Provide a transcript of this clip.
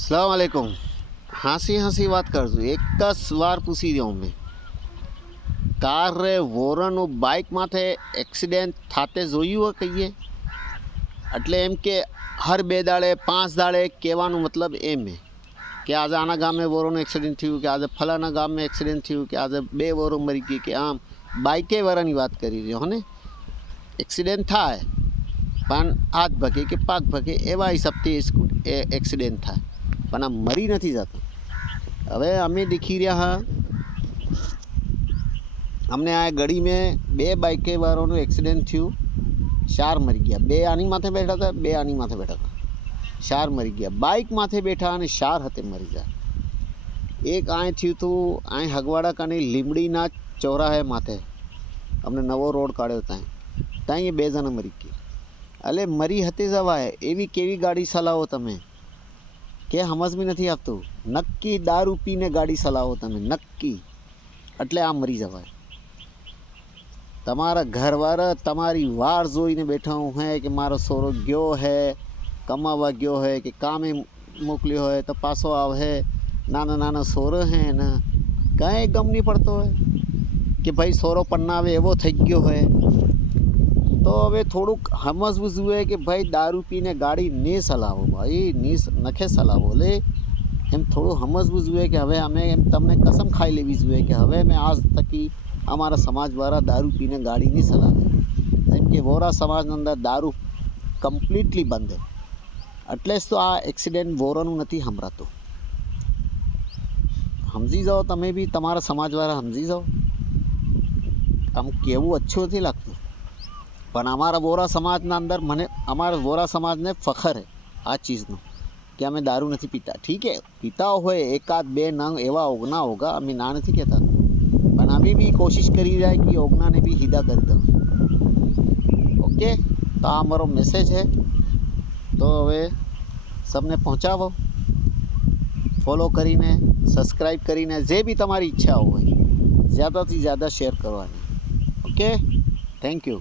अस्सलाम वालेकुम। हंसी हंसी बात कर दू एक વાર પૂછી દઉં મેં કાર રે વોરન બાઇક માથે એક્સિડન્ટ થાતે જોયું હોય કહીએ એટલે એમ કે હર 2 દાડે 5 દાડે કહેવાનું મતલબ એમ કે આજે આના ગામે વોરોનું એક્સિડન્ટ થયું કે આજે ફલાના ગામમાં એક્સિડન્ટ થયું કે આજે 2 વોરો મરી ગઈ કે આમ બાઇકે વાળાની વાત કરી રહ્યો હો ને એક્સિડન્ટ થાય પણ હાથ ભગે કે પાક ભગે એવા હિસાબથી એક્સિડન્ટ થાય પણ આ મરી નથી જતો। હવે અમે દેખી રહ્યા હા અમને આ ગળી में 2 બાઇકે વાળાનું એક્સિડન્ટ થયું 4 મરી ગયા। 2 આની માથે બેઠા હતા 2 આની માથે બેઠા હતા 4 મરી ગયા। બાઇક માથે બેઠા અને 4 હતે મરી જાય। એક આય થયું હતું આય હગવાડા કને લીમડીના ચોરાહે માથે અમને નવો રોડ કાઢ્યો ત્યાં એ 2 જણા મરી ગયા। એટલે મરી હતી જવાય એવી કેવી ગાડી ચલાવો તમે કે સમજમાં નથી આવતું। નક્કી દારૂ પીને ગાડી ચલાવો તમે નક્કી એટલે આ મરી જવાય। તમારા ઘરવાળા તમારી વાર જોઈને બેઠા હે કે મારો સોરો ગયો હે કમાવા ગયો હે કે કામે મોકલ્યો હોય તો પાછો આવે। નાના નાના સોરો હે ને કાંઈ ગમ નહીં પડતો હોય કે ભાઈ સોરો પરણાવે એવો થઈ ગયો હોય તો હવે થોડુંક સમજવું જોઈએ કે ભાઈ દારૂ પીને ગાડી નહીં ચલાવો ભાઈ નખે ચલાવો લે એમ થોડું સમજવું જોઈએ કે હવે અમે એમ તમને કસમ ખાઈ લેવી જોઈએ કે હવે મેં આજ તકી અમારા સમાજવાળા દારૂ પીને ગાડી નહીં ચલાવે। જેમ કે વોરા સમાજની અંદર દારૂ કમ્પ્લીટલી બંધ એટલે જ તો આ એક્સિડન્ટ વોરાનું નથી સંભળાતું। સમજી જાઓ તમે બી તમારા સમાજવાળા સમજી જાઓ। આમ કહેવું અચ્છું નથી લાગતું પણ અમારા વોરા સમાજના અંદર મને અમારા વોરા સમાજને ફખર है આ ચીज़નો कि અમે दारू नहीं पीता। ठीक है पीता हो एकाद 2 नंग एवं ओगना होगा अमी ना नहीं कहता पर अभी भी कोशिश करी रहा है कि ओगना ने भी हीदा कर दो। ओके तो आ मारो मैसेज है तो हवे सबने पहुँचावो फॉलो करीने सब्सक्राइब करीने जे भी तमारी इच्छा हो ज़्यादा से ज़्यादा शेयर करवानी। Okay thank you.